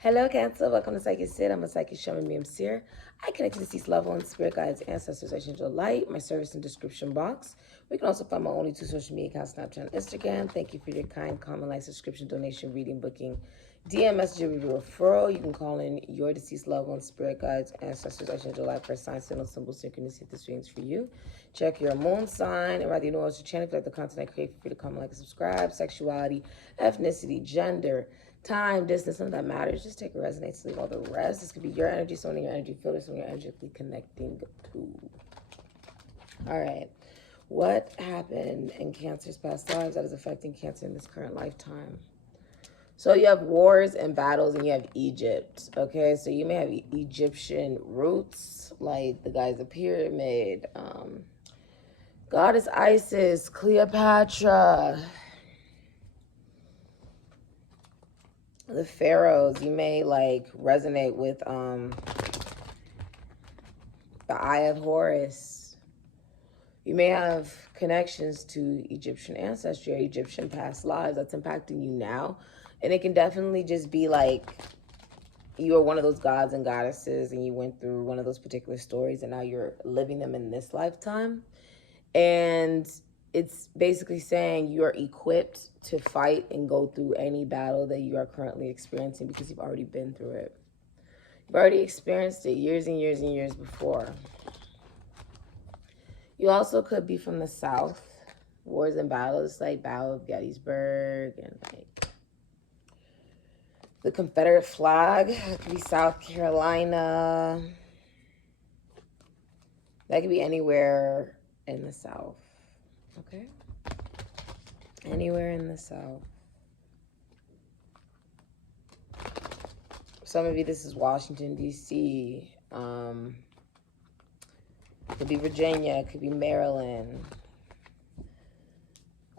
Hello, Cancer. Welcome to Sikiksyd. I'm a psychic shaman, medium seer. I connect to deceased loved ones, spirit guides, ancestors, angel light. My service in description box. We can also find my only 2 social media accounts, Snapchat and Instagram. Thank you for your kind comment, like, subscription, donation, reading, booking, DM message, review, referral. You can call in your deceased loved ones, spirit guides, ancestors, angel light for sign, signal, symbol, synchronicity if this reading's for you. Check your moon sign and rather you know what's your channel. If you like the content I create, feel free to comment, like, and subscribe. Sexuality, ethnicity, gender, time, distance, none of that matters. Just take a resonates, leave all the rest. This could be your energy, someone in your energy field, or someone you're energetically connecting to. All right. What happened in Cancer's past lives that is affecting Cancer in this current lifetime? So you have wars and battles, and you have Egypt. Okay, so you may have Egyptian roots, like the guys of pyramid, Goddess Isis, Cleopatra, the pharaohs. You may like resonate with the Eye of Horus. You may have connections to Egyptian ancestry or Egyptian past lives that's impacting you now. And it can definitely just be like you are one of those gods and goddesses and you went through one of those particular stories and now you're living them in this lifetime. And it's basically saying you are equipped to fight and go through any battle that you are currently experiencing because you've already been through it. You've already experienced it years and years and years before. You also could be from the South. Wars and battles like Battle of Gettysburg and like the Confederate flag. It could be South Carolina. That could be anywhere in the South. Okay? Anywhere in the South. Some of you, this is Washington, D.C. Could be Virginia. It could be Maryland.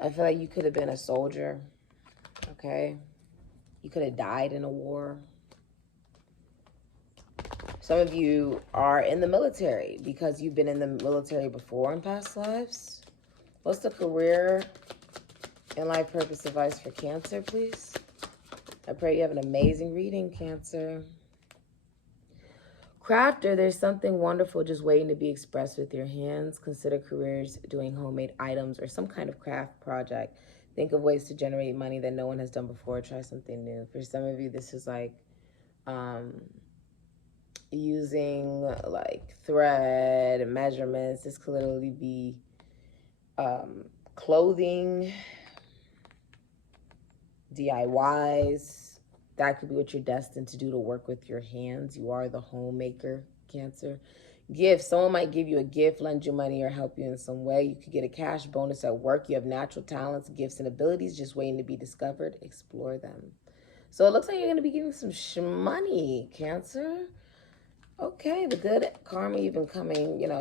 I feel like you could have been a soldier. Okay? You could have died in a war. Some of you are in the military because you've been in the military before in past lives. What's the career and life purpose advice for Cancer, please? I pray you have an amazing reading, Cancer. Crafter, there's something wonderful just waiting to be expressed with your hands. Consider careers doing homemade items or some kind of craft project. Think of ways to generate money that no one has done before. Try something new. For some of you, this is like using like thread and measurements. This could literally be clothing, DIYs. That could be what you're destined to do, to work with your hands. You are the homemaker, Cancer. Gifts. Someone might give you a gift, lend you money, or help you in some way. You could get a cash bonus at work. You have natural talents, gifts, and abilities just waiting to be discovered. Explore them. So it looks like you're going to be getting some money, Cancer. Okay, the good karma you've been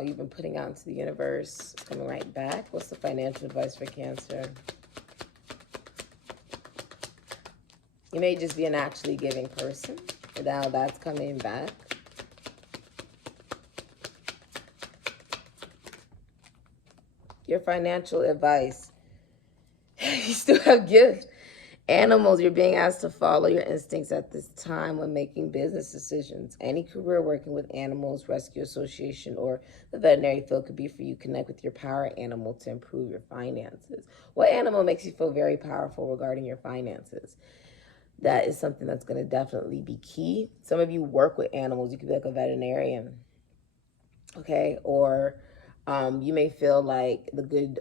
you've been putting out into the universe is coming right back. What's the financial advice for Cancer? You may just be a naturally giving person. Now that's coming back. Your financial advice. You still have gifts. Animals, you're being asked to follow your instincts at this time when making business decisions. Any career working with animals, rescue association, or the veterinary field could be for you. Connect with your power animal to improve your finances. What animal makes you feel very powerful regarding your finances? That is something that's going to definitely be key. Some of you work with animals. You could be like a veterinarian, okay? Or you may feel like the good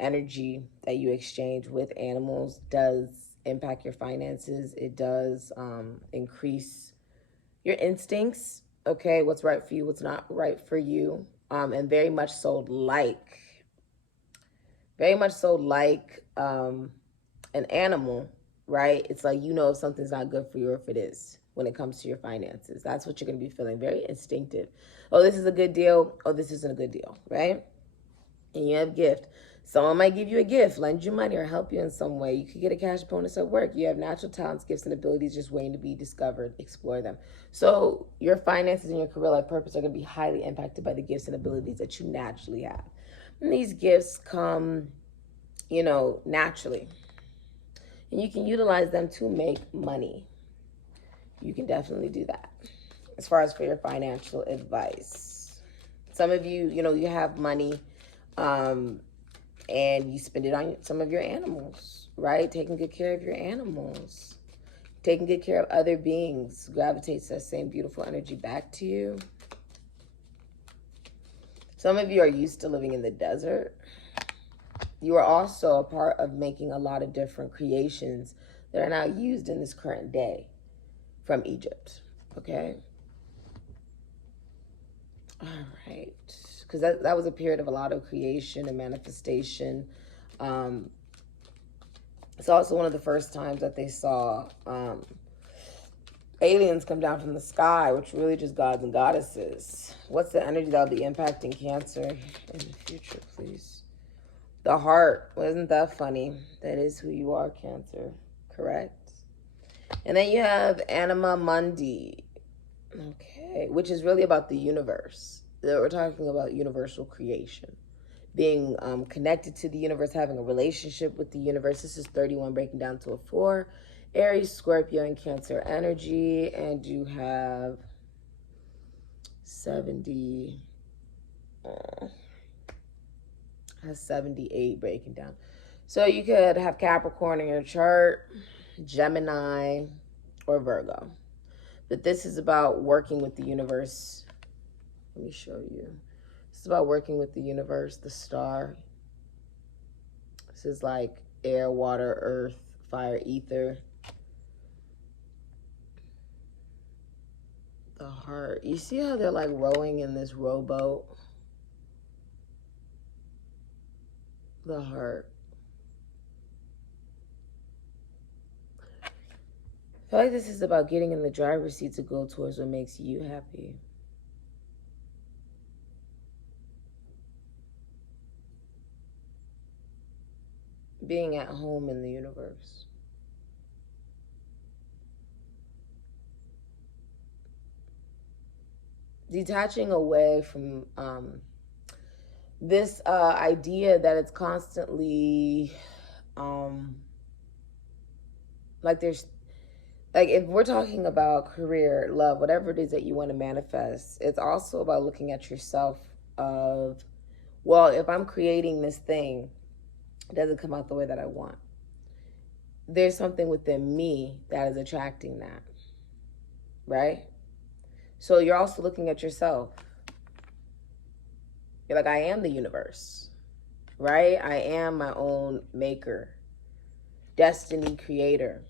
energy that you exchange with animals does impact your finances. It does increase your instincts, okay? What's right for you, what's not right for you. And very much so like an animal, right? It's like, you know, if something's not good for you or if it is when it comes to your finances. That's what you're going to be feeling. Very instinctive. Oh, this is a good deal. Oh, this isn't a good deal, right? And you have gift. Someone might give you a gift, lend you money, or help you in some way. You could get a cash bonus at work. You have natural talents, gifts, and abilities just waiting to be discovered. Explore them. So your finances and your career life purpose are going to be highly impacted by the gifts and abilities that you naturally have. And these gifts come, naturally. And you can utilize them to make money. you can definitely do that. As far as for your financial advice, some of you, you know, you have money and you spend it on some of your animals, right? Taking good care of your animals, taking good care of other beings gravitates that same beautiful energy back to you. Some of you are used to living in the desert. You are also a part of making a lot of different creations that are now used in this current day from Egypt, okay? All right, because that was a period of a lot of creation and manifestation. It's also one of the first times that they saw aliens come down from the sky, which really just gods and goddesses. What's the energy that will be impacting Cancer in the future, please? The heart. Wasn't that funny? That is who you are, Cancer. Correct. And then you have Anima Mundi. Okay, which is really about the universe. We're talking about universal creation. Being connected to the universe, having a relationship with the universe. This is 31 breaking down to a 4. Aries, Scorpio, and Cancer energy. And you have 70... has 78 breaking down. So you could have Capricorn in your chart, Gemini, or Virgo. But this is about working with the universe. Let me show you. This is about working with the universe, the star. This is like air, water, earth, fire, ether. The heart. You see how they're like rowing in this rowboat? The heart. I feel like this is about getting in the driver's seat to go towards what makes you happy. Being at home in the universe. Detaching away from this idea that it's constantly like there's, like if we're talking about career, love, whatever it is that you want to manifest, it's also about looking at yourself of, well, if I'm creating this thing, it doesn't come out the way that I want. There's something within me that is attracting that, right? So you're also looking at yourself. You're like, I am the universe, right? I am my own maker, destiny creator.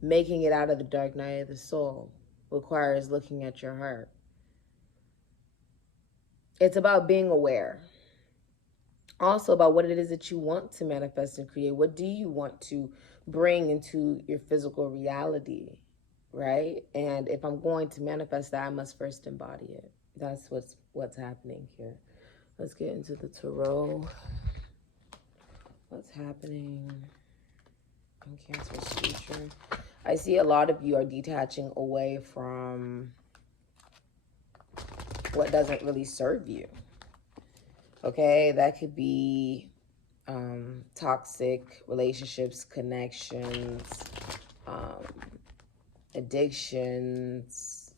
Making it out of the dark night of the soul requires looking at your heart. It's about being aware. Also about what it is that you want to manifest and create. What do you want to bring into your physical reality, right? And if I'm going to manifest that, I must first embody it. That's what's happening here. Let's get into the tarot. What's happening in Cancer's future? I see a lot of you are detaching away from what doesn't really serve you. Okay, that could be toxic relationships, connections, addictions,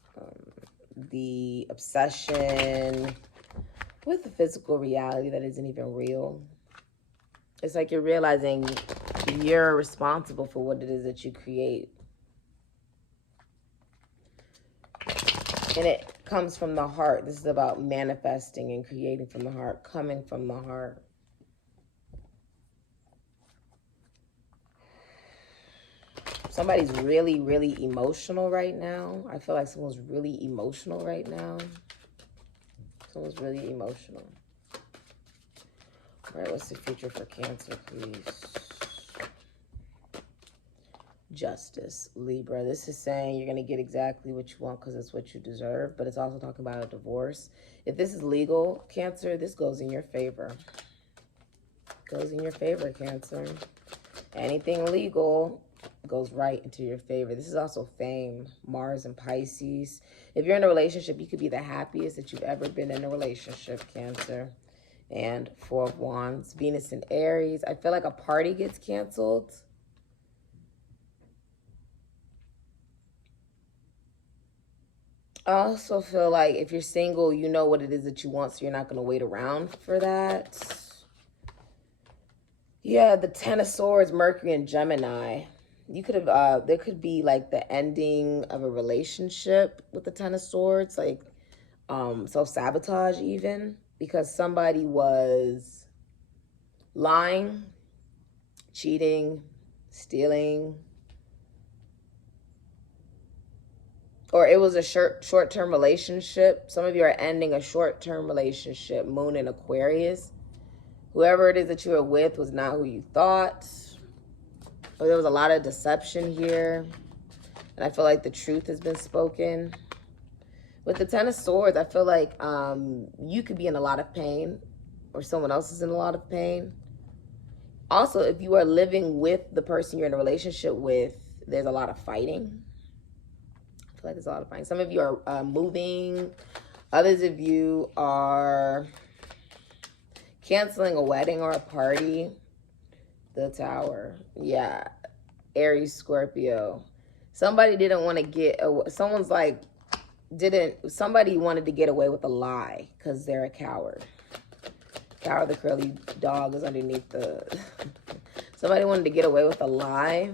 the obsession with the physical reality that isn't even real. It's like you're realizing you're responsible for what it is that you create. And it comes from the heart. This is about manifesting and creating from the heart, coming from the heart. Somebody's really, really emotional right now. I feel like someone's really emotional right now. Someone's really emotional. All right, what's the future for Cancer, please? Justice, Libra. This is saying you're going to get exactly what you want because it's what you deserve, but it's also talking about a divorce. If this is legal, Cancer, this goes in your favor. Goes in your favor, Cancer. Anything legal goes right into your favor. This is also fame, Mars and Pisces. If you're in a relationship, you could be the happiest that you've ever been in a relationship, Cancer. And 4 of Wands, Venus and Aries. I feel like a party gets canceled. I also feel like if you're single, you know what it is that you want, so you're not going to wait around for that. Yeah, the Ten of Swords, Mercury and Gemini. You could have, there could be like the ending of a relationship with the Ten of Swords, like self-sabotage even, because somebody was lying, cheating, stealing, or it was a short-term relationship. Some of you are ending a short-term relationship, Moon in Aquarius. Whoever it is that you were with was not who you thought. Or there was a lot of deception here. And I feel like the truth has been spoken. With the Ten of Swords, I feel like you could be in a lot of pain, or someone else is in a lot of pain. Also, if you are living with the person you're in a relationship with, there's a lot of fighting. I feel like there's a lot of fighting. Some of you are moving. Others of you are canceling a wedding or a party. The Tower. Yeah. Aries, Scorpio. Somebody didn't want to get, someone's like, somebody wanted to get away with a lie because they're a coward. Coward the curly dog is underneath the, somebody wanted to get away with a lie.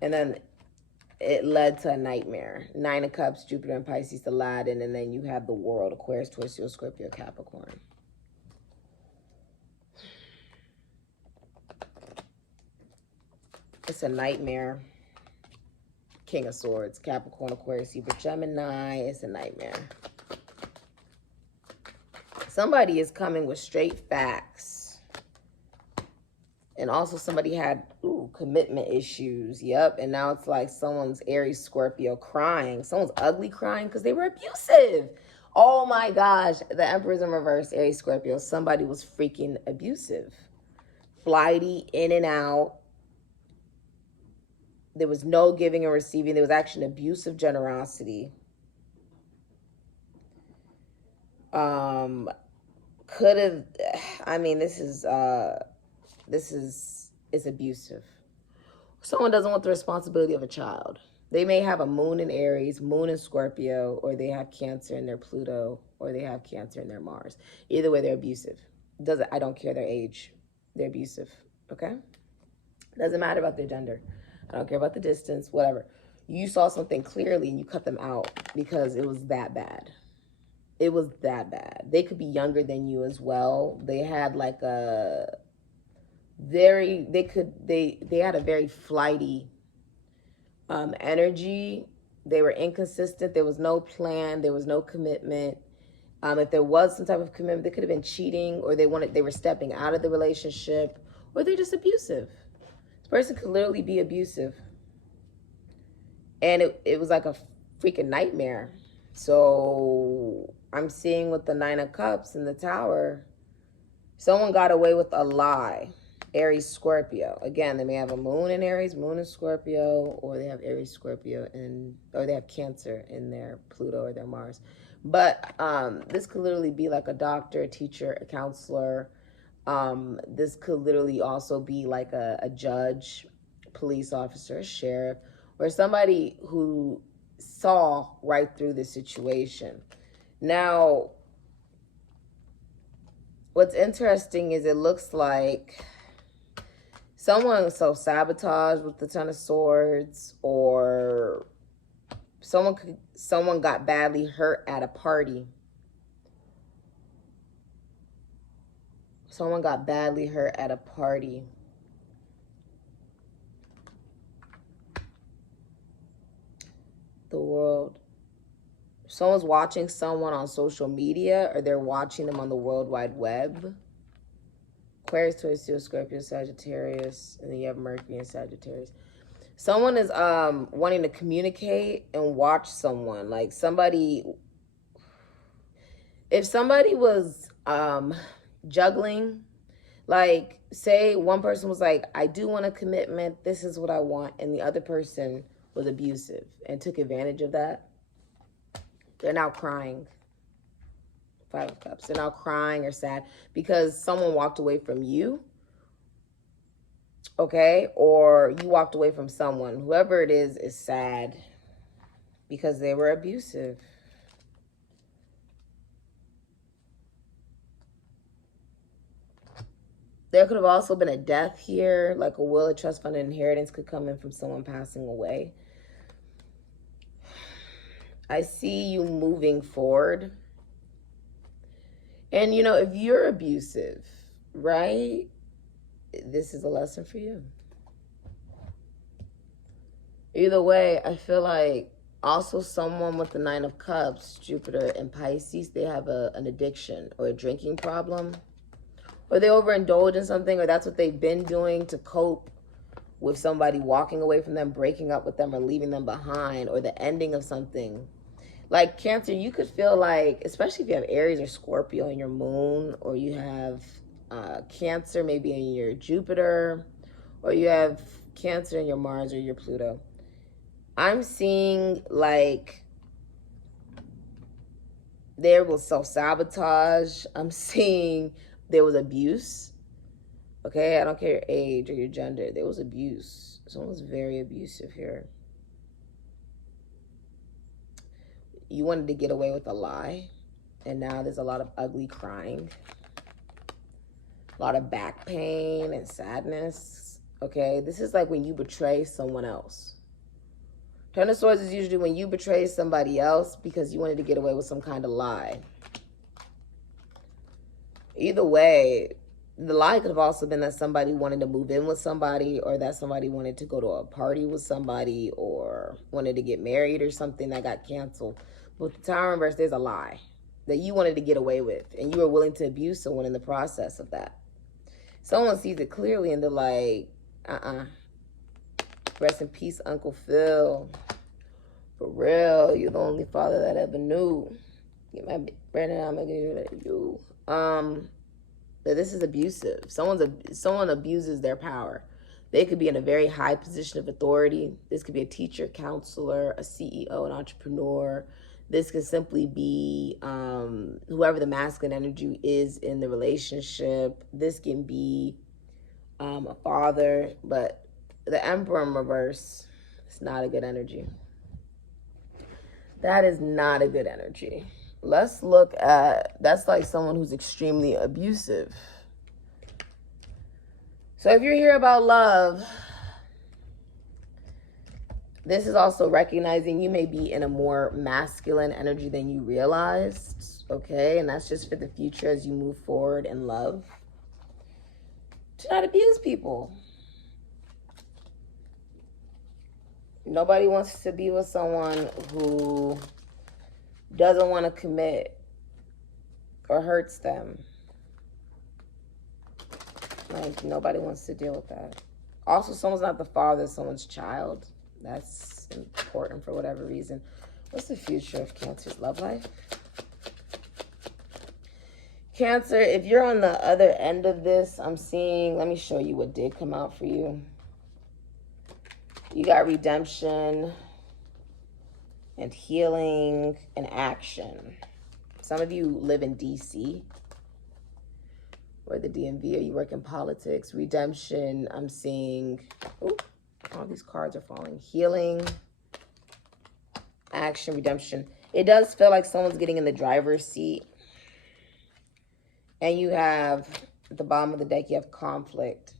And then it led to a nightmare. Nine of Cups, Jupiter and Pisces, Aladdin, and then you have the World, Aquarius, Taurus, Scorpio, Capricorn. It's a nightmare. King of Swords, Capricorn, Aquarius, Libra, Gemini. It's a nightmare. Somebody is coming with straight facts. And also somebody had commitment issues. Yep. And now it's like someone's Aries, Scorpio crying. Someone's ugly crying because they were abusive. Oh my gosh. The Emperor's in reverse, Aries, Scorpio. Somebody was freaking abusive. Flighty, in and out. There was no giving and receiving. There was actually an abuse of generosity. Could have, I mean, it's abusive. Someone doesn't want the responsibility of a child. They may have a moon in Aries, moon in Scorpio, or they have Cancer in their Pluto, or they have Cancer in their Mars. Either way, they're abusive. I don't care their age. They're abusive, okay? Doesn't matter about their gender. I don't care about the distance, whatever. You saw something clearly and you cut them out because it was that bad. It was that bad. They could be younger than you as well. They had like a very, they had a very flighty energy. They were inconsistent. There was no plan. There was no commitment. If there was some type of commitment, they could have been cheating, or they were stepping out of the relationship, or they're just abusive. This person could literally be abusive. And it was like a freaking nightmare. So I'm seeing with the Nine of Cups and the Tower, someone got away with a lie. Aries, Scorpio. Again, they may have a moon in Aries, moon in Scorpio, or they have Aries, Scorpio, or they have Cancer in their Pluto or their Mars. But this could literally be like a doctor, a teacher, a counselor. This could literally also be like a judge, police officer, a sheriff, or somebody who saw right through the situation. Now, what's interesting is it looks like someone self-sabotaged with the Ten of Swords, or someone got badly hurt at a party. Someone got badly hurt at a party. The World. Someone's watching someone on social media, or they're watching them on the World Wide Web. Aquarius, Taurus, Scorpio, Sagittarius, and then you have Mercury and Sagittarius. Someone is wanting to communicate and watch someone. Like somebody, if somebody was juggling, like say one person was like, I do want a commitment, this is what I want, and the other person was abusive and took advantage of that, they're now crying. Five of Cups. They're now crying or sad because someone walked away from you, Okay? Or you walked away from someone. Whoever it is sad because they were abusive. There could have also been a death here, like a will, a trust fund, and inheritance could come in from someone passing away. I see you moving forward. And, you know, if you're abusive, right, this is a lesson for you. Either way, I feel like also someone with the 9 of Cups, Jupiter and Pisces, they have an addiction or a drinking problem. Or they overindulge in something, or that's what they've been doing to cope with somebody walking away from them, breaking up with them, or leaving them behind, or the ending of something. Like Cancer, you could feel like, especially if you have Aries or Scorpio in your moon, or you have Cancer maybe in your Jupiter, or you have Cancer in your Mars or your Pluto. I'm seeing like there was self-sabotage. I'm seeing there was abuse. Okay, I don't care your age or your gender. There was abuse. Someone was very abusive here. You wanted to get away with a lie, and now there's a lot of ugly crying, a lot of back pain and sadness. Okay, this is like when you betray someone else. Ten of Swords is usually when you betray somebody else because you wanted to get away with some kind of lie. Either way, the lie could have also been that somebody wanted to move in with somebody, or that somebody wanted to go to a party with somebody, or wanted to get married or something that got canceled. But with the Tower in reverse, there's a lie that you wanted to get away with, and you were willing to abuse someone in the process of that. Someone sees it clearly and they're like, rest in peace, Uncle Phil. For real, you're the only father that I ever knew. Get my Brandon, I'm gonna give it to you. That this is abusive. Someone abuses their power. They could be in a very high position of authority. This could be a teacher, counselor, a CEO, an entrepreneur. This could simply be whoever the masculine energy is in the relationship. This can be a father, but the Emperor in reverse, it's not a good energy. That is not a good energy. Let's look at, that's like someone who's extremely abusive. So if you're here about love, this is also recognizing you may be in a more masculine energy than you realized, okay? And that's just for the future as you move forward in love. To not abuse people. Nobody wants to be with someone who doesn't want to commit or hurts them. Like, nobody wants to deal with that. Also, someone's not the father of someone's child. That's important for whatever reason. What's the future of Cancer's love life? Cancer, if you're on the other end of this, I'm seeing, let me show you what did come out for you. You got redemption and healing and action. Some of you live in DC or the DMV, or you work in politics. Redemption, I'm seeing, oh, all these cards are falling. Healing, action, redemption. It does feel like someone's getting in the driver's seat. And you have, at the bottom of the deck, you have conflict.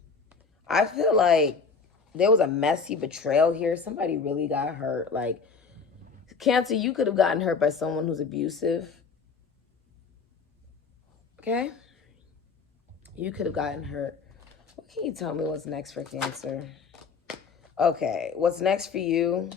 I feel like there was a messy betrayal here. Somebody really got hurt. Like, Cancer, you could have gotten hurt by someone who's abusive. Okay? You could have gotten hurt. What can you tell me what's next for Cancer? Okay, what's next for you?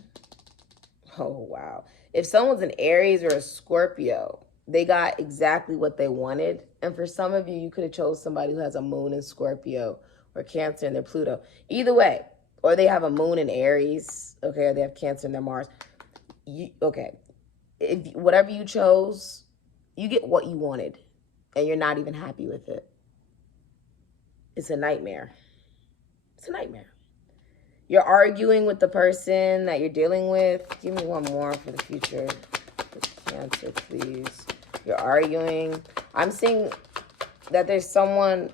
Oh, wow. If someone's an Aries or a Scorpio, they got exactly what they wanted. And for some of you, you could have chose somebody who has a moon in Scorpio or Cancer in their Pluto. Either way, or they have a moon in Aries, okay, or they have Cancer in their Mars. Okay, if whatever you chose, you get what you wanted, and you're not even happy with it. It's a nightmare. It's a nightmare. You're arguing with the person that you're dealing with. Give me one more for the future. For Cancer, please. You're arguing. I'm seeing that there's someone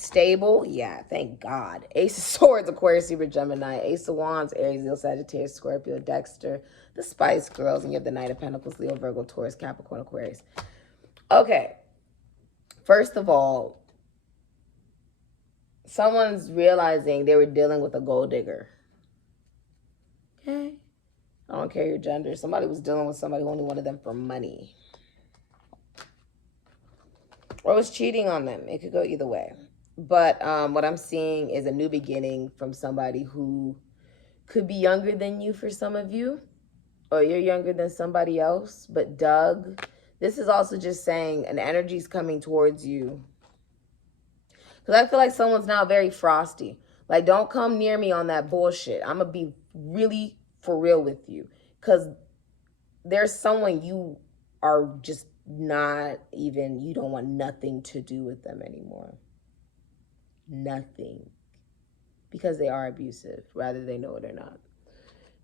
Stable, yeah, thank God. Ace of Swords, Aquarius, Libra, Gemini. Ace of Wands, Aries, Leo, Sagittarius, Scorpio, Dexter, the Spice Girls, and you have the Knight of Pentacles, Leo, Virgo, Taurus, Capricorn, Aquarius. Okay, first of all, someone's realizing they were dealing with a gold digger. Okay? I don't care your gender. Somebody was dealing with somebody who only wanted them for money. Or was cheating on them. It could go either way. But what I'm seeing is a new beginning from somebody who could be younger than you for some of you. Or you're younger than somebody else. But Doug, this is also just saying an energy's coming towards you. Because I feel like someone's now very frosty. Like, don't come near me on that bullshit. I'm going to be really for real with you. Because there's someone you are just not even, you don't want nothing to do with them anymore. Nothing. Because they are abusive, whether they know it or not.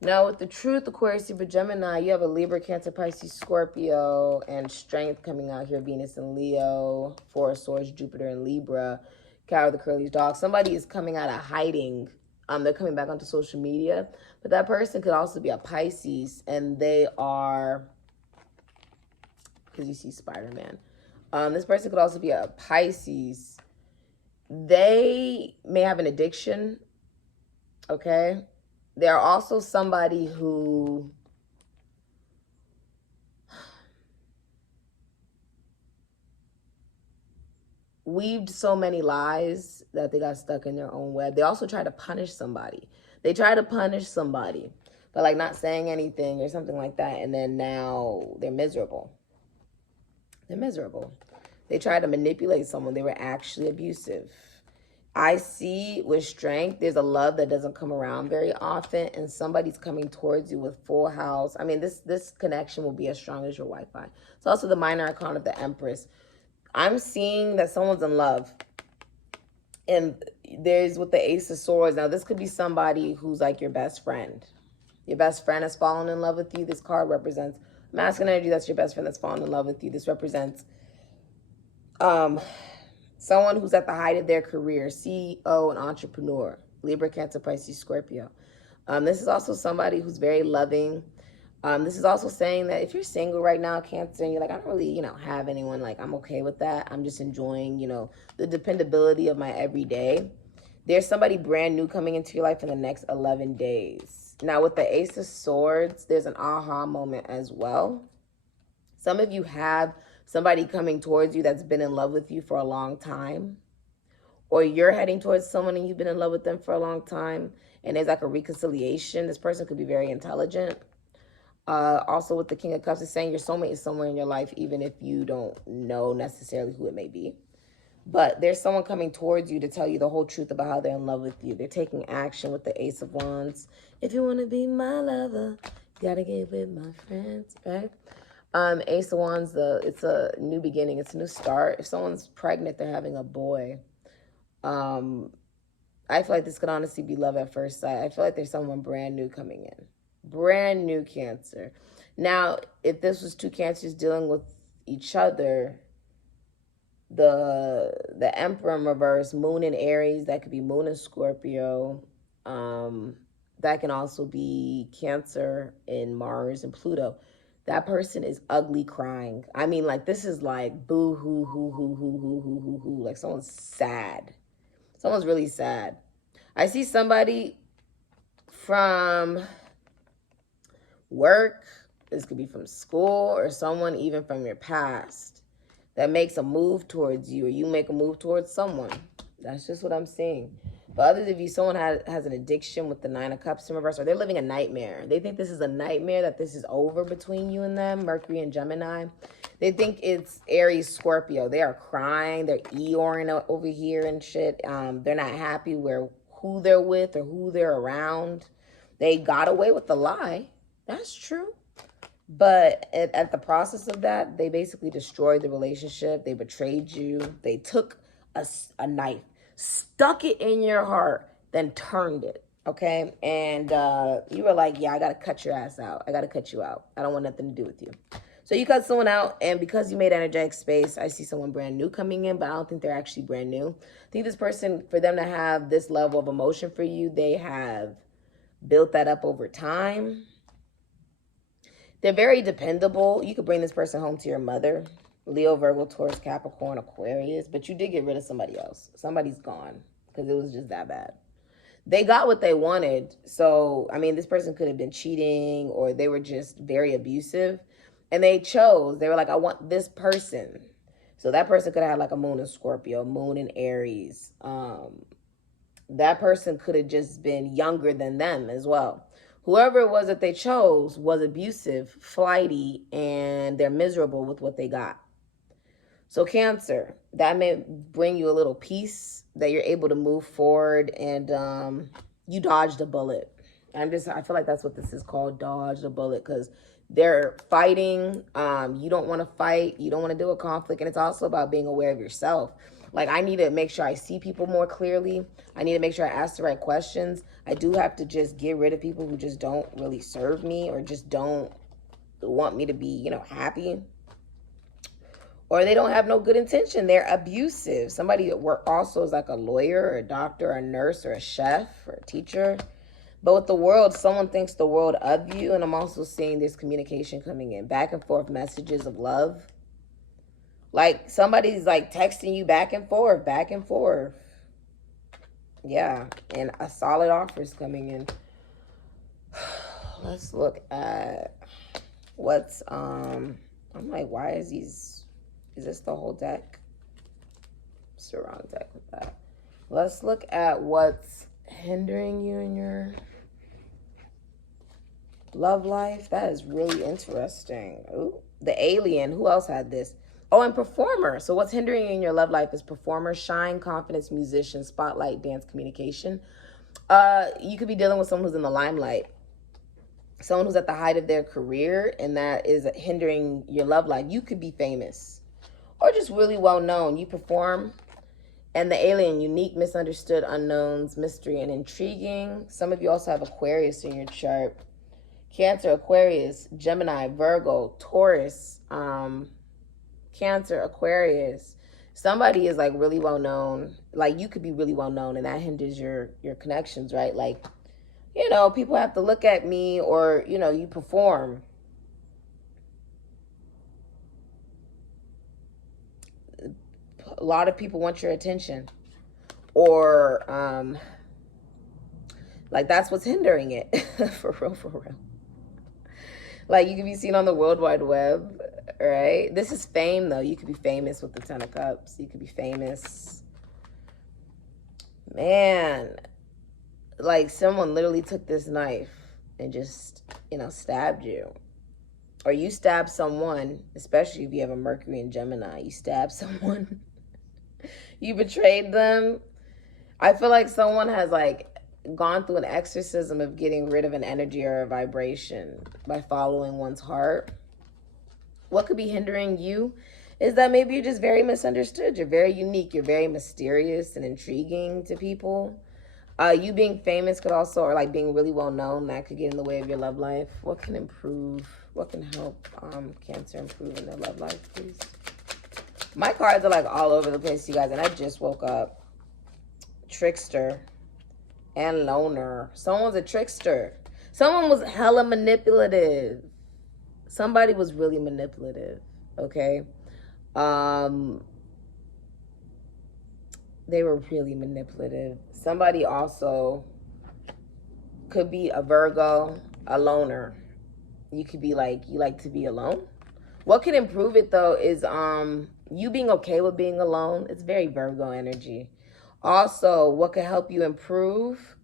Now, with the truth, Aquarius, Libra, Gemini, you have a Libra, Cancer, Pisces, Scorpio, and strength coming out here. Venus and Leo, Four of Swords, Jupiter and Libra, Cow the Curly's dog. Somebody is coming out of hiding. They're coming back onto social media. But that person could also be a Pisces, and they are, because you see Spider-Man. This person could also be a Pisces. They may have an addiction, okay? They're also somebody who weaved so many lies that they got stuck in their own web. They also try to punish somebody. They try to punish somebody, but like not saying anything or something like that. And then now they're miserable. They're miserable. They tried to manipulate someone. They were actually abusive. I see with strength, there's a love that doesn't come around very often, and somebody's coming towards you with full house. I mean, this connection will be as strong as your Wi-Fi. It's also the minor arcana of the Empress. I'm seeing that someone's in love. And there's with the Ace of Swords. Now, this could be somebody who's like your best friend. Your best friend has fallen in love with you. This card represents masculine energy. That's your best friend that's fallen in love with you. This represents someone who's at the height of their career, CEO and entrepreneur, Libra, Cancer, Pisces, Scorpio. This is also somebody who's very loving. This is also saying that if you're single right now, Cancer, and you're like, I don't really, have anyone, like, I'm okay with that. I'm just enjoying, the dependability of my everyday. There's somebody brand new coming into your life in the next 11 days. Now, with the Ace of Swords, there's an aha moment as well. Some of you have somebody coming towards you that's been in love with you for a long time. Or you're heading towards someone and you've been in love with them for a long time. And there's like a reconciliation. This person could be very intelligent. Also with the King of Cups, it's saying your soulmate is somewhere in your life, even if you don't know necessarily who it may be. But there's someone coming towards you to tell you the whole truth about how they're in love with you. They're taking action with the Ace of Wands. If you want to be my lover, you gotta get with my friends, right? Ace of Wands, it's a new beginning. It's a new start. If someone's pregnant, they're having a boy. I feel like this could honestly be love at first sight. I feel like there's someone brand new coming in. Brand new Cancer. Now, if this was two Cancers dealing with each other, the Emperor in reverse, Moon in Aries, that could be Moon in Scorpio. That can also be Cancer in Mars and Pluto. That person is ugly crying. I mean, like, this is like boo hoo hoo hoo hoo hoo hoo hoo hoo. Like, someone's sad. Someone's really sad. I see somebody from work. This could be from school, or someone even from your past that makes a move towards you, or you make a move towards someone. That's just what I'm seeing. But others of you, someone has an addiction with the Nine of Cups in reverse, or they're living a nightmare. They think this is a nightmare, that this is over between you and them, Mercury and Gemini. They think it's Aries, Scorpio. They are crying. They're Eeyoring over here and shit. They're not happy where who they're with or who they're around. They got away with the lie. That's true. But at the process of that, they basically destroyed the relationship. They betrayed you. They took a knife, stuck it in your heart, then turned it, okay? And you were like, yeah, I got to cut your ass out. I got to cut you out. I don't want nothing to do with you. So you cut someone out, and because you made energetic space, I see someone brand new coming in, but I don't think they're actually brand new. I think this person, for them to have this level of emotion for you, they have built that up over time. They're very dependable. You could bring this person home to your mother. Leo, Virgo, Taurus, Capricorn, Aquarius. But you did get rid of somebody else. Somebody's gone because it was just that bad. They got what they wanted. So, I mean, this person could have been cheating, or they were just very abusive. And they chose. They were like, I want this person. So that person could have had like a moon in Scorpio, moon in Aries. That person could have just been younger than them as well. Whoever it was that they chose was abusive, flighty, and they're miserable with what they got. So Cancer, that may bring you a little peace, that you're able to move forward, and you dodged a bullet. I feel like that's what this is called, dodged a bullet, because they're fighting. You don't want to fight. You don't want to deal with conflict. And it's also about being aware of yourself. Like, I need to make sure I see people more clearly. I need to make sure I ask the right questions. I do have to just get rid of people who just don't really serve me, or just don't want me to be, happy. Or they don't have no good intention. They're abusive. Somebody that also is like a lawyer or a doctor or a nurse or a chef or a teacher. But with the world, someone thinks the world of you. And I'm also seeing this communication coming in. Back and forth messages of love. Like, somebody's like texting you back and forth, back and forth. Yeah. And a solid offer is coming in. Let's look at what's, I'm like, why is this the whole deck? It's the wrong deck with that. Let's look at what's hindering you in your love life. That is really interesting. Ooh, the alien. Who else had this? Oh, and performer. So what's hindering you in your love life is performer, shine, confidence, musician, spotlight, dance, communication. You could be dealing with someone who's in the limelight. Someone who's at the height of their career, and that is hindering your love life. You could be famous or just really well known. You perform. And the alien, unique, misunderstood, unknowns, mystery, and intriguing. Some of you also have Aquarius in your chart. Cancer, Aquarius, Gemini, Virgo, Taurus, Cancer, Aquarius. Somebody is like really well known. Like, you could be really well known, and that hinders your connections, right? Like, people have to look at me, or, you perform. A lot of people want your attention, or like, that's what's hindering it. For real. Like, you can be seen on the World Wide Web, right? This is fame, though. You could be famous with the 10 of Cups. You could be famous. Man, like, someone literally took this knife and just, stabbed you. Or you stabbed someone, especially if you have a Mercury in Gemini. You stab someone. You betrayed them. I feel like someone has like gone through an exorcism of getting rid of an energy or a vibration by following one's heart. What could be hindering you is that maybe you're just very misunderstood. You're very unique. You're very mysterious and intriguing to people. You being famous could also, or like being really well known, that could get in the way of your love life. What can help Cancer improve in their love life, please? My cards are like all over the place, you guys, and I just woke up. Trickster and loner. Someone's a trickster. Someone was hella manipulative. Somebody was really manipulative, okay? They were really manipulative. Somebody also could be a Virgo, a loner. You could be like, you like to be alone. What can improve it, though, is you being okay with being alone. It's very Virgo energy. Also, what can help you improve?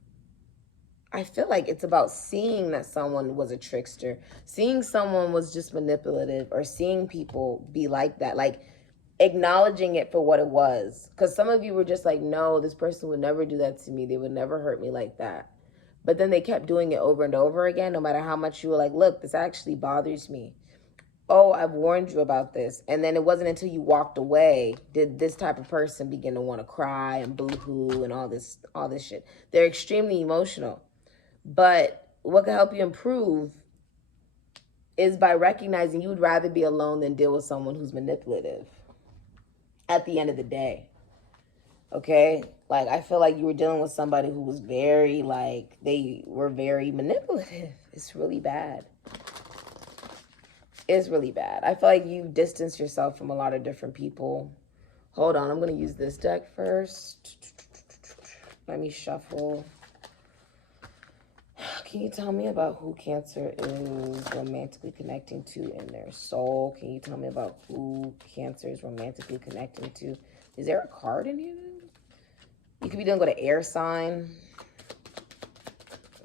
I feel like it's about seeing that someone was a trickster, seeing someone was just manipulative, or seeing people be like that, like acknowledging it for what it was. Because some of you were just like, no, this person would never do that to me. They would never hurt me like that. But then they kept doing it over and over again, no matter how much you were like, look, this actually bothers me. Oh, I've warned you about this. And then it wasn't until you walked away did this type of person begin to want to cry and boo-hoo and all this shit. They're extremely emotional. But what can help you improve is by recognizing you would rather be alone than deal with someone who's manipulative at the end of the day. Okay? Like, I feel like you were dealing with somebody who was very, like, they were very manipulative. It's really bad. It's really bad. I feel like you've distanced yourself from a lot of different people. Hold on, I'm going to use this deck first. Let me shuffle. Can you tell me about who Cancer is romantically connecting to in their soul? Can you tell me about who Cancer is romantically connecting to? Is there a card in here? You could be dealing with an air sign,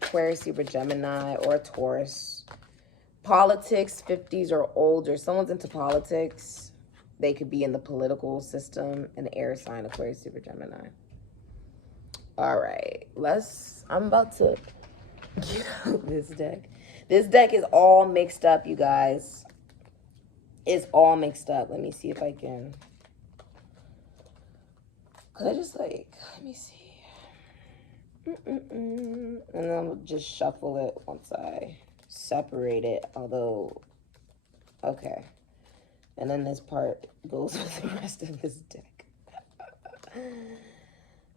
Aquarius, Libra, Gemini, or a Taurus. Politics, 50s or older. Someone's into politics. They could be in the political system. An air sign, Aquarius, Libra, Gemini. All right, I'm about to get out this deck. This deck is all mixed up, you guys. It's all mixed up. Let me see if I can. Cause I just like, let me see. And then I'll just shuffle it once I separate it. Although, okay. And then this part goes with the rest of this deck.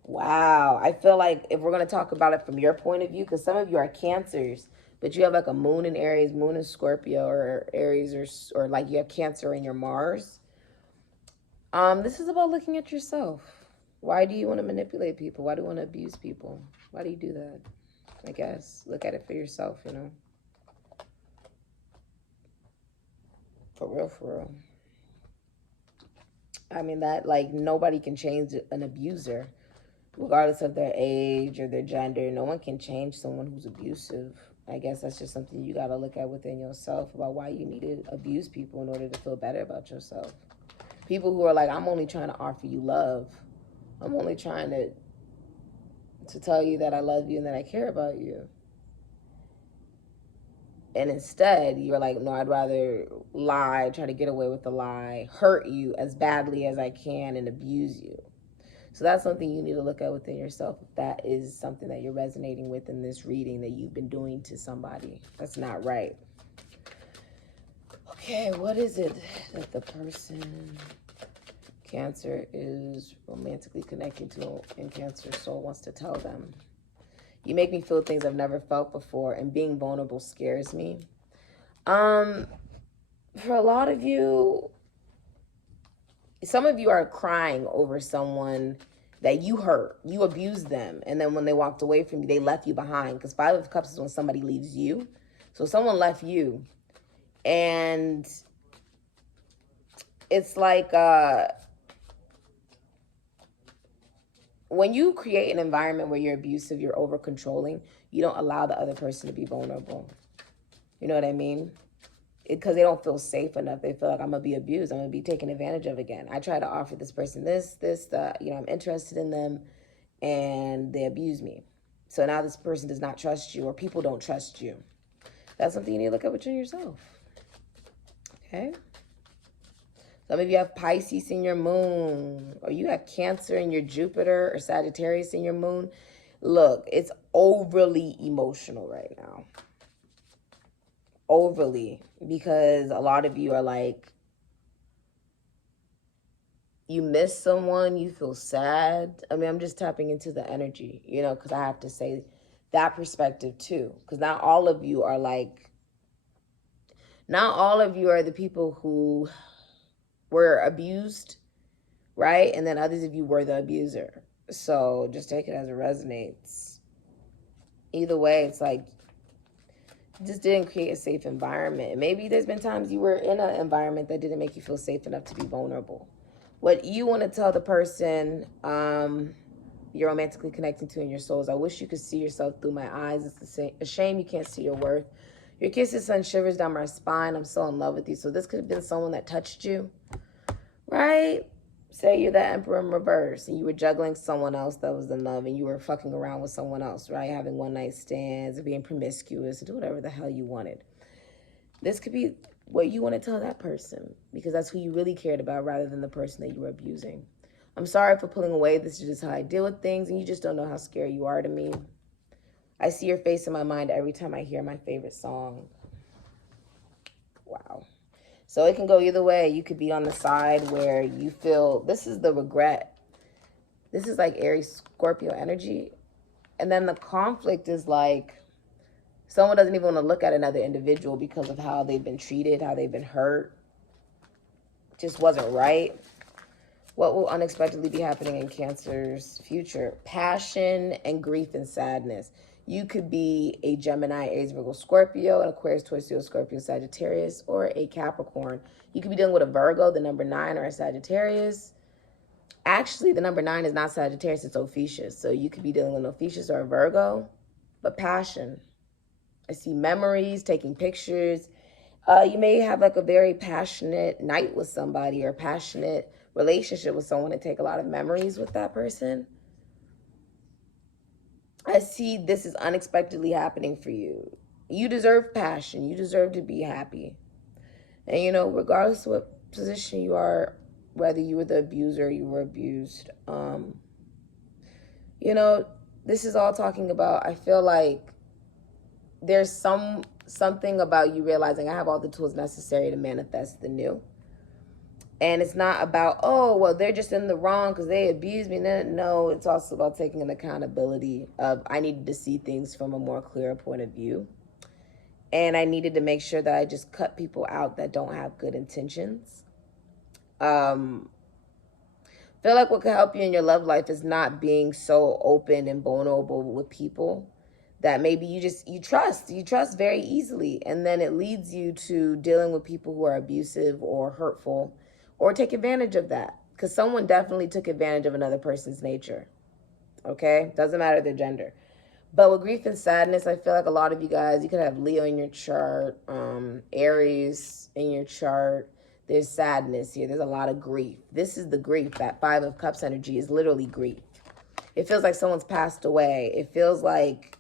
Wow. I feel like if we're going to talk about it from your point of view, because some of you are Cancers, but you have like a moon in Aries, moon in Scorpio, or Aries, or like you have Cancer in your Mars. This is about looking at yourself. Why do you want to manipulate people? Why do you want to abuse people? Why do you do that? I guess. Look at it for yourself, you know. For real, for real. I mean, that, like, nobody can change an abuser, regardless of their age or their gender. No one can change someone who's abusive. I guess that's just something you got to look at within yourself about why you need to abuse people in order to feel better about yourself. People who are like, I'm only trying to offer you love. I'm only trying to tell you that I love you and that I care about you. And instead, you're like, no, I'd rather lie, try to get away with the lie, hurt you as badly as I can, and abuse you. So that's something you need to look at within yourself. If that is something that you're resonating with in this reading that you've been doing to somebody, that's not right. Okay, what is it that the person Cancer is romantically connecting to in Cancer's soul wants to tell them? You make me feel things I've never felt before, and being vulnerable scares me. For a lot of you, some of you are crying over someone that you hurt. You abused them, and then when they walked away from you, they left you behind. Because 5 of Cups is when somebody leaves you. So someone left you, and it's like when you create an environment where you're abusive, you're over controlling, you don't allow the other person to be vulnerable. You know what I mean? Because they don't feel safe enough. They feel like, I'm going to be abused. I'm going to be taken advantage of again. I try to offer this person this, you know, I'm interested in them, and they abuse me. So now this person does not trust you, or people don't trust you. That's something you need to look at within yourself. Okay? Some of you have Pisces in your moon, or you have Cancer in your Jupiter, or Sagittarius in your moon. Look, it's overly emotional right now. Overly, because a lot of you are like, you miss someone, you feel sad. I mean, I'm just tapping into the energy, you know, because I have to say that perspective too. Because not all of you are like, not all of you are the people who were abused, right? And then others of you were the abuser. So just take it as it resonates. Either way, it's like, just didn't create a safe environment. Maybe there's been times you were in an environment that didn't make you feel safe enough to be vulnerable. What you want to tell the person you're romantically connecting to in your soul is, I wish you could see yourself through my eyes. It's a shame you can't see your worth. Your kisses send shivers down my spine. I'm so in love with you. So this could have been someone that touched you, right? Say you're the Emperor in reverse, and you were juggling someone else that was in love, and you were fucking around with someone else, right? Having one-night stands, and being promiscuous, and do whatever the hell you wanted. This could be what you want to tell that person, because that's who you really cared about rather than the person that you were abusing. I'm sorry for pulling away. This is just how I deal with things, and you just don't know how scary you are to me. I see your face in my mind every time I hear my favorite song. So it can go either way. You could be on the side where you feel, this is the regret. This is like Aries Scorpio energy. And then the conflict is like, someone doesn't even want to look at another individual because of how they've been treated, how they've been hurt. Just wasn't right. What will unexpectedly be happening in Cancer's future? Passion and grief and sadness. You could be a Gemini, Aries, Virgo, Scorpio, an Aquarius, Taurus, Leo, Scorpio, Sagittarius, or a Capricorn. You could be dealing with a Virgo, the number 9, or a Sagittarius. Actually, the number 9 is not Sagittarius, it's Ophiuchus. So you could be dealing with an Ophiuchus or a Virgo. But passion. I see memories, taking pictures. You may have like a very passionate night with somebody, or a passionate relationship with someone, and take a lot of memories with that person. I see this is unexpectedly happening for you. You deserve passion. You deserve to be happy. And, you know, regardless of what position you are, whether you were the abuser or you were abused, you know, this is all talking about, I feel like there's something about you realizing I have all the tools necessary to manifest the new. And it's not about, oh, well, they're just in the wrong because they abused me. No, it's also about taking an accountability of, I needed to see things from a more clear point of view. And I needed to make sure that I just cut people out that don't have good intentions. Feel like what could help you in your love life is not being so open and vulnerable with people that maybe you trust very easily. And then it leads you to dealing with people who are abusive or hurtful, or take advantage of that, because someone definitely took advantage of another person's nature, okay? Doesn't matter their gender. But with grief and sadness, I feel like a lot of you guys, you could have Leo in your chart, Aries in your chart. There's sadness here. There's a lot of grief. This is the grief. That 5 of Cups energy is literally grief. It feels like someone's passed away. It feels like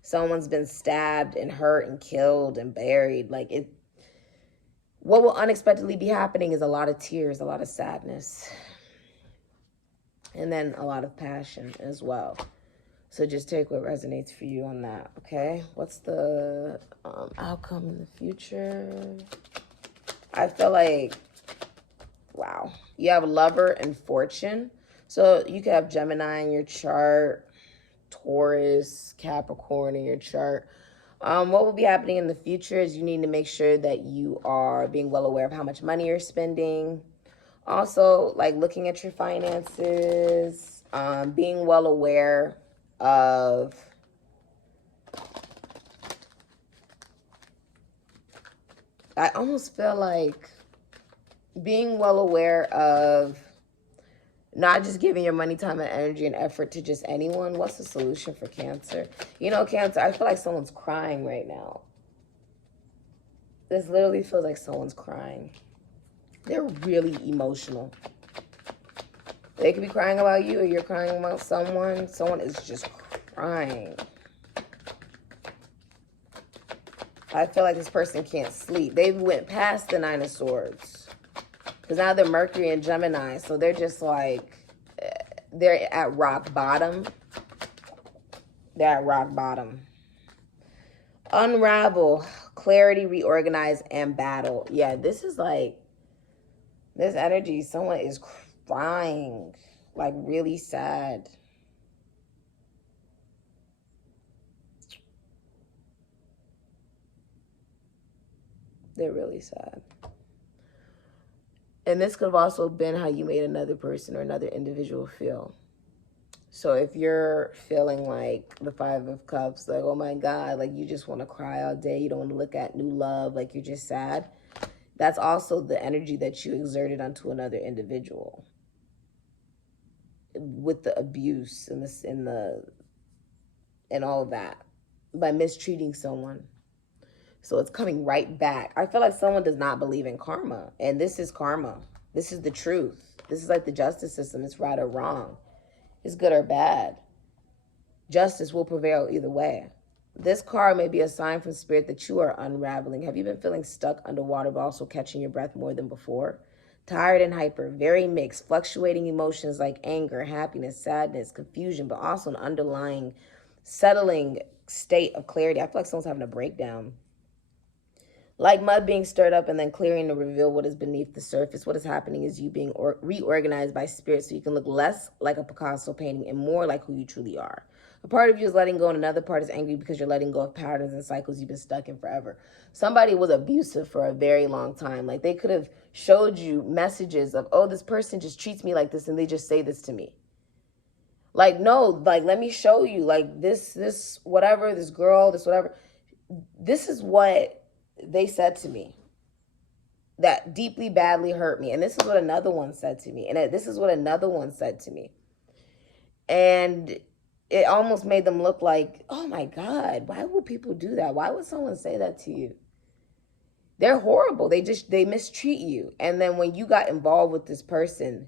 someone's been stabbed and hurt and killed and buried. Like it. What will unexpectedly be happening is a lot of tears, a lot of sadness, and then a lot of passion as well. So just take what resonates for you on that, okay? What's the outcome in the future? I feel like, wow, you have Lover and Fortune. So you could have Gemini in your chart, Taurus, Capricorn in your chart. What will be happening in the future is you need to make sure that you are being well aware of how much money you're spending. Also, like looking at your finances, being well aware of I almost feel like being well aware of not just giving your money, time, and energy and effort to just anyone. What's the solution for Cancer? You know, Cancer, I feel like someone's crying right now. This literally feels like someone's crying. They're really emotional. They could be crying about you, or you're crying about someone. Someone is just crying. I feel like this person can't sleep. They went past the 9 of Swords. Because now they're Mercury and Gemini. So they're just like, they're at rock bottom. They're at rock bottom. Unravel, clarity, reorganize, and battle. Yeah, this is like, this energy, someone is crying. Like really sad. They're really sad. And this could have also been how you made another person or another individual feel. So if you're feeling like the 5 of Cups, like, oh my God, like you just want to cry all day, you don't want to look at new love, like you're just sad, that's also the energy that you exerted onto another individual with the abuse and this and all of that, by mistreating someone. So it's coming right back. I feel like someone does not believe in karma. And this is karma. This is the truth. This is like the justice system. It's right or wrong. It's good or bad. Justice will prevail either way. This card may be a sign from spirit that you are unraveling. Have you been feeling stuck underwater but also catching your breath more than before? Tired and hyper, very mixed, fluctuating emotions like anger, happiness, sadness, confusion, but also an underlying settling state of clarity. I feel like someone's having a breakdown. Like mud being stirred up and then clearing to reveal what is beneath the surface. What is happening is you being reorganized by spirit so you can look less like a Picasso painting and more like who you truly are. A part of you is letting go and another part is angry because you're letting go of patterns and cycles you've been stuck in forever. Somebody was abusive for a very long time. Like they could have showed you messages of, oh, this person just treats me like this and they just say this to me. Like, no, like, let me show you, like, this, whatever, this girl, this, whatever. This is what they said to me that deeply, badly hurt me. And this is what another one said to me. And this is what another one said to me. And it almost made them look like, oh my God, why would people do that? Why would someone say that to you? They're horrible. They mistreat you. And then when you got involved with this person,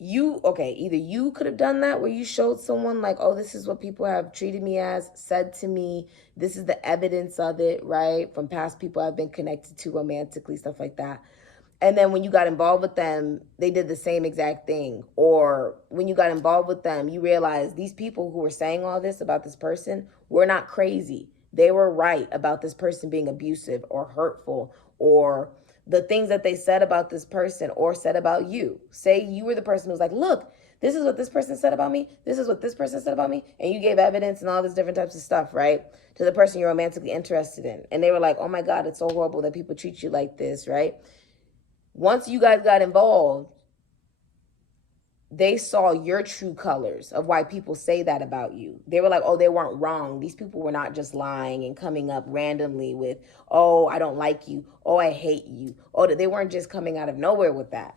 either you could have done that where you showed someone like, oh, this is what people have treated me as, said to me, this is the evidence of it, right? From past people I've been connected to romantically, stuff like that. And then when you got involved with them, they did the same exact thing. Or when you got involved with them, you realized these people who were saying all this about this person were not crazy. They were right about this person being abusive or hurtful, or the things that they said about this person or said about you. Say you were the person who's like, look, this is what this person said about me. This is what this person said about me. And you gave evidence and all this different types of stuff, right? To the person you're romantically interested in. And they were like, oh my God, it's so horrible that people treat you like this, right? Once you guys got involved, they saw your true colors of why people say that about you. They were like, oh, they weren't wrong. These people were not just lying and coming up randomly with, oh, I don't like you. Oh, I hate you. Oh, they weren't just coming out of nowhere with that.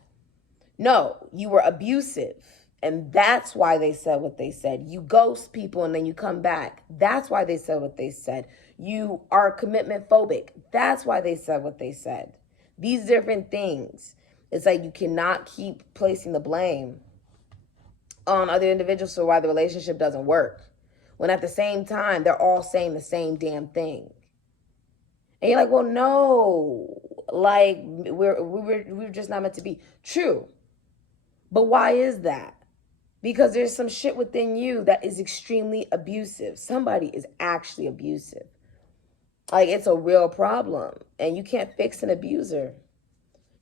No, you were abusive. And that's why they said what they said. You ghost people and then you come back. That's why they said what they said. You are commitment phobic. That's why they said what they said. These different things. It's like you cannot keep placing the blame on other individuals for why the relationship doesn't work, when at the same time they're all saying the same damn thing. And you're like, well, no, like we're just not meant to be. True. But why is that? Because there's some shit within you that is extremely abusive. Somebody is actually abusive. Like, it's a real problem, and you can't fix an abuser.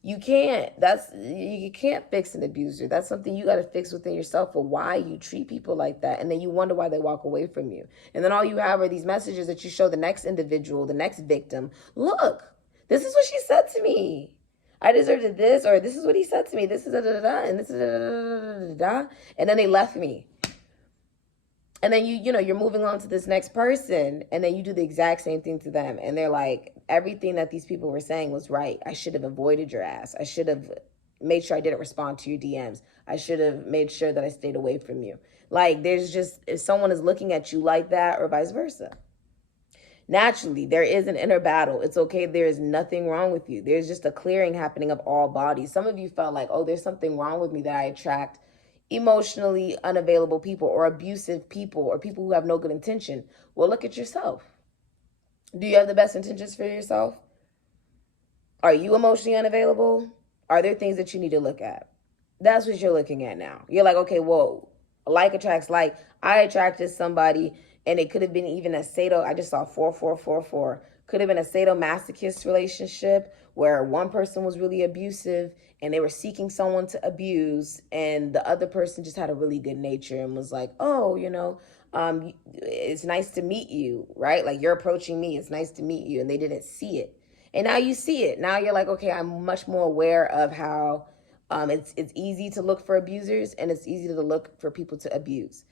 You can't. You can't fix an abuser. That's something you got to fix within yourself for why you treat people like that. And then you wonder why they walk away from you. And then all you have are these messages that you show the next individual, the next victim. Look, this is what she said to me. I deserved this, or this is what he said to me. This is da-da-da-da, and this is da-da-da-da-da. And then they left me. And then you're moving on to this next person, and then you do the exact same thing to them. And they're like, everything that these people were saying was right. I should have avoided your ass. I should have made sure I didn't respond to your DMs. I should have made sure that I stayed away from you. Like, there's just, if someone is looking at you like that or vice versa, naturally, there is an inner battle. It's okay. There is nothing wrong with you. There's just a clearing happening of all bodies. Some of you felt like, oh, there's something wrong with me that I attract emotionally unavailable people or abusive people or people who have no good intention. Well, look at yourself. Do you have the best intentions for yourself? Are you emotionally unavailable? Are there things that you need to look at? That's what you're looking at now. You're like, okay, well, like attracts like. I attracted somebody, and it could have been even I just saw 4444. Could have been a sadomasochist relationship where one person was really abusive and they were seeking someone to abuse, and the other person just had a really good nature and was like, oh, it's nice to meet you, right? Like, you're approaching me, it's nice to meet you. And they didn't see it. And now you see it. Now you're like, okay, I'm much more aware of how it's easy to look for abusers and it's easy to look for people to abuse.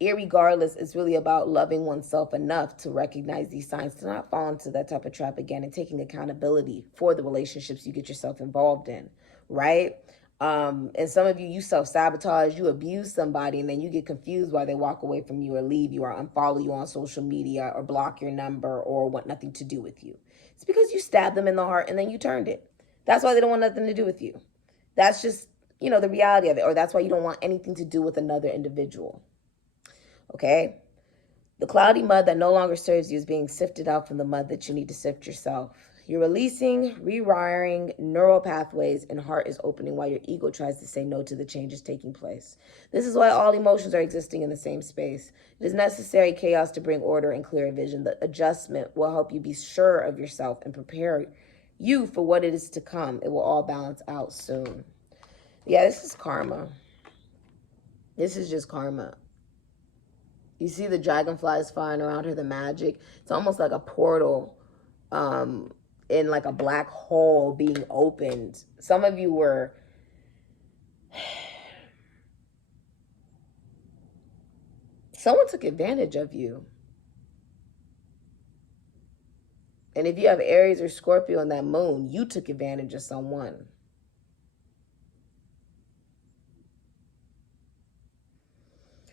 Irregardless, it's really about loving oneself enough to recognize these signs, to not fall into that type of trap again, and taking accountability for the relationships you get yourself involved in, right? And some of you self-sabotage, you abuse somebody, and then you get confused why they walk away from you or leave you or unfollow you on social media or block your number or want nothing to do with you. It's because you stabbed them in the heart and then you turned it. That's why they don't want nothing to do with you. That's just, the reality of it. Or that's why you don't want anything to do with another individual. Okay? The cloudy mud that no longer serves you is being sifted out from the mud that you need to sift yourself. You're releasing, rewiring neural pathways, and heart is opening while your ego tries to say no to the changes taking place. This is why all emotions are existing in the same space. It is necessary chaos to bring order and clear vision. The adjustment will help you be sure of yourself and prepare you for what it is to come. It will all balance out soon. Yeah, this is karma. This is just karma. You see the dragonflies flying around her, the magic. It's almost like a portal in like a black hole being opened. Some of you were... Someone took advantage of you. And if you have Aries or Scorpio in that moon, you took advantage of someone.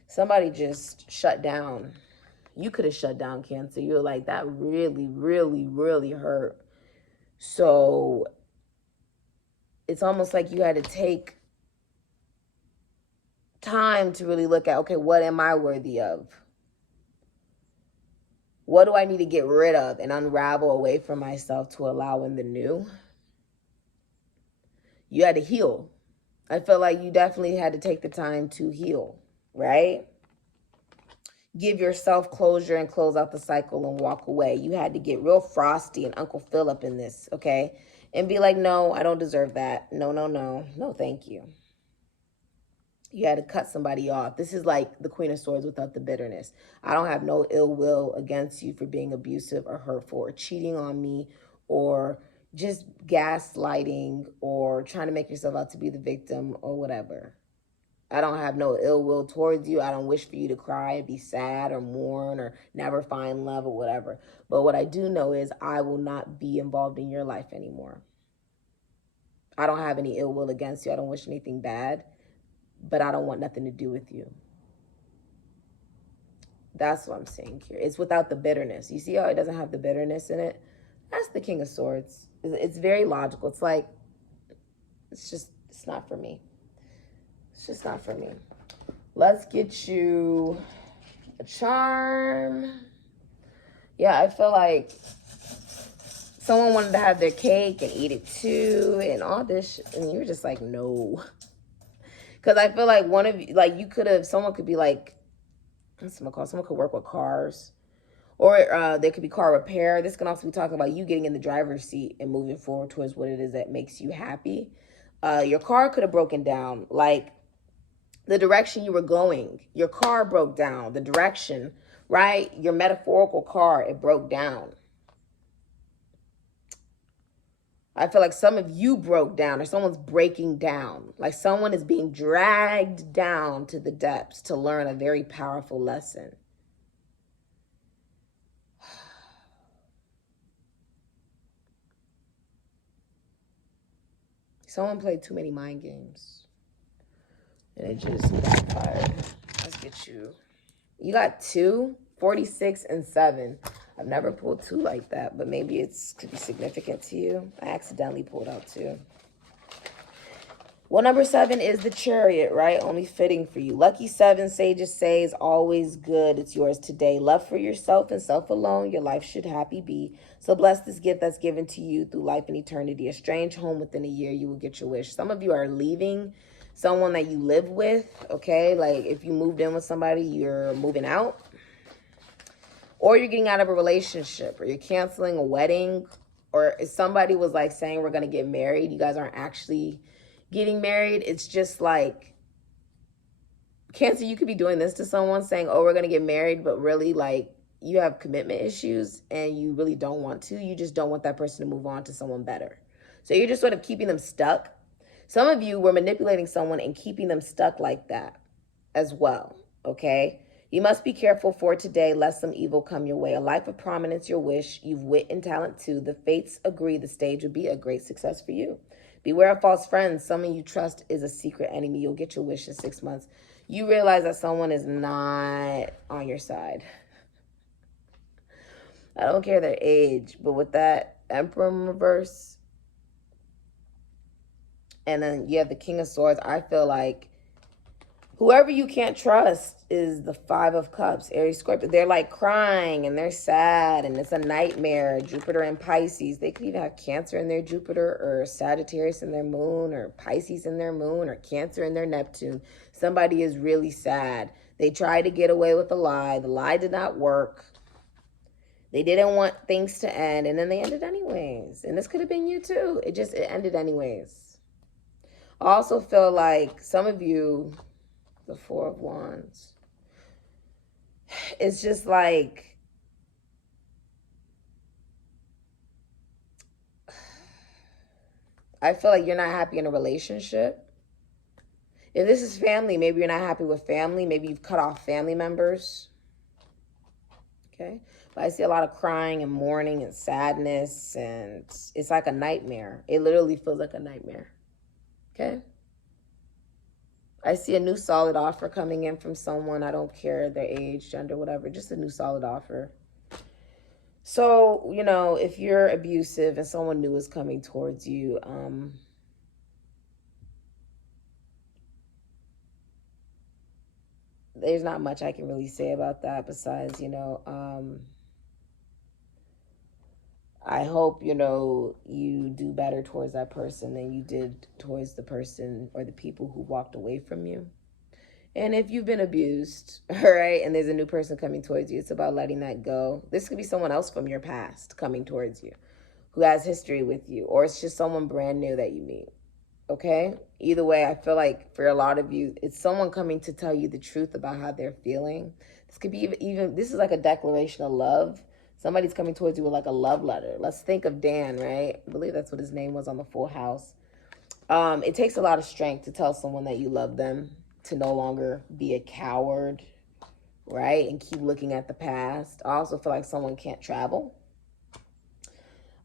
Somebody just shut down. You could have shut down, Cancer. You were like, that really, really, really hurt. So it's almost like you had to take time to really look at, okay, what am I worthy of? What do I need to get rid of and unravel away from myself to allow in the new? You had to heal. I feel like you definitely had to take the time to heal, right? Give yourself closure and close out the cycle and walk away. You had to get real frosty and Uncle Philip in this, okay? And be like, no, I don't deserve that. No, no, no. No, thank you. You had to cut somebody off. This is like the Queen of Swords without the bitterness. I don't have no ill will against you for being abusive or hurtful or cheating on me or just gaslighting or trying to make yourself out to be the victim or whatever. I don't have no ill will towards you. I don't wish for you to cry and be sad or mourn or never find love or whatever. But what I do know is I will not be involved in your life anymore. I don't have any ill will against you. I don't wish anything bad. But I don't want nothing to do with you. That's what I'm saying here. It's without the bitterness. You see how it doesn't have the bitterness in it? That's the King of Swords. It's very logical. It's like, it's not for me. It's just not for me. Let's get you a charm. Yeah, I feel like someone wanted to have their cake and eat it too and all this, and you're just like, no. Because I feel like one of you, like you could have, someone could be like, what's it called? Someone could work with cars. Or there could be car repair. This can also be talking about you getting in the driver's seat and moving forward towards what it is that makes you happy. Your car could have broken down. Like the direction you were going. Your car broke down. The direction, right? Your metaphorical car, it broke down. I feel like some of you broke down or someone's breaking down. Like someone is being dragged down to the depths to learn a very powerful lesson. Someone played too many mind games. And it just backfired. Let's get you. You got 2, 46, and 7. I've never pulled 2 like that, but maybe it's could be significant to you. I accidentally pulled out 2. Well, number 7 is the Chariot, right? Only fitting for you. Lucky 7, sages say, is always good. It's yours today. Love for yourself and self alone. Your life should happy be. So bless this gift that's given to you through life and eternity. A strange home within a year, you will get your wish. Some of you are leaving someone that you live with, okay? Like if you moved in with somebody, you're moving out. Or you're getting out of a relationship, or you're canceling a wedding, or if somebody was like saying we're going to get married, you guys aren't actually getting married. It's just like, Cancer, you could be doing this to someone saying, oh, we're going to get married, but really like you have commitment issues and you really don't want to. You just don't want that person to move on to someone better. So you're just sort of keeping them stuck. Some of you were manipulating someone and keeping them stuck like that as well, okay? You must be careful for today, lest some evil come your way. A life of prominence, your wish. You've wit and talent too. The fates agree the stage will be a great success for you. Beware of false friends. Someone you trust is a secret enemy. You'll get your wish in 6 months. You realize that someone is not on your side. I don't care their age, but with that Emperor in reverse, and then you have the King of Swords, I feel like Whoever you can't trust is the Five of Cups, Aries, Scorpio. They're like crying and they're sad and it's a nightmare. Jupiter and Pisces. They could even have Cancer in their Jupiter or Sagittarius in their moon or Pisces in their moon or Cancer in their Neptune. Somebody is really sad. They tried to get away with a lie. The lie did not work. They didn't want things to end and then they ended anyways. And this could have been you too. It ended anyways. I also feel like some of you, the Four of Wands, it's just like, I feel like you're not happy in a relationship. If this is family, maybe you're not happy with family. Maybe you've cut off family members. Okay. But I see a lot of crying and mourning and sadness, and it's like a nightmare. It literally feels like a nightmare. Okay. I see a new solid offer coming in from someone. I don't care their age, gender, whatever. Just a new solid offer. So, you know, if you're abusive and someone new is coming towards you, there's not much I can really say about that besides, you know, I hope, you know, you do better towards that person than you did towards the person or the people who walked away from you. And if you've been abused, all right, and there's a new person coming towards you, it's about letting that go. This could be someone else from your past coming towards you who has history with you, or it's just someone brand new that you meet, okay? Either way, I feel like for a lot of you, it's someone coming to tell you the truth about how they're feeling. This could be even this is like a declaration of love. Somebody's coming towards you with like a love letter. Let's think of Dan, right? I believe that's what his name was on the Full House. It takes a lot of strength to tell someone that you love them, to no longer be a coward, right? And keep looking at the past. I also feel like someone can't travel.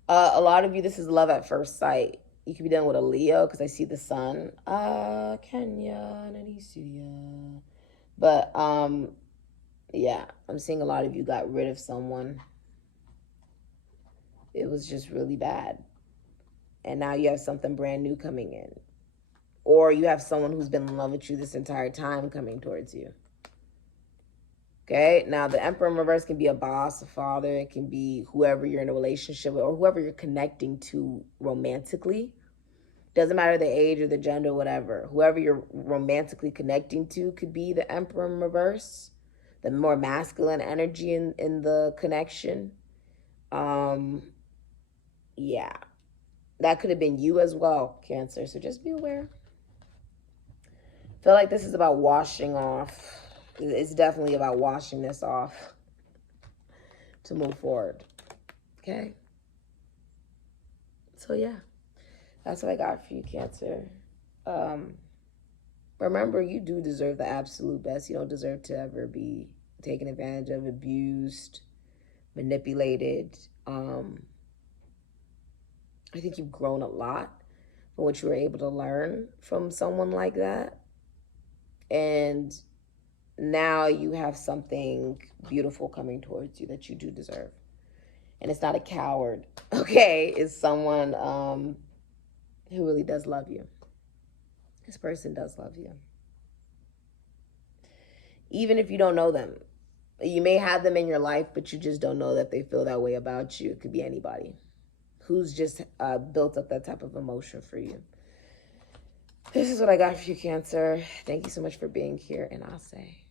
A lot of you, this is love at first sight. You could be dealing with a Leo because I see the sun. Kenya, Nanisuya. But, yeah, I'm seeing a lot of you got rid of someone. It was just really bad. And now you have something brand new coming in. Or you have someone who's been in love with you this entire time coming towards you. Okay? Now, the Emperor in reverse can be a boss, a father. It can be whoever you're in a relationship with or whoever you're connecting to romantically. Doesn't matter the age or the gender, whatever. Whoever you're romantically connecting to could be the Emperor in reverse. The more masculine energy in the connection. Yeah. That could have been you as well, Cancer. So just be aware. Feel like this is about washing off. It's definitely about washing this off to move forward. Okay? So, yeah. That's what I got for you, Cancer. Remember, you do deserve the absolute best. You don't deserve to ever be taken advantage of, abused, manipulated. I think you've grown a lot from what you were able to learn from someone like that. And now you have something beautiful coming towards you that you do deserve. And it's not a coward, okay? It's someone who really does love you. This person does love you. Even if you don't know them. You may have them in your life, but you just don't know that they feel that way about you. It could be anybody who's just built up that type of emotion for you. This is what I got for you, Cancer. Thank you so much for being here, and I'll say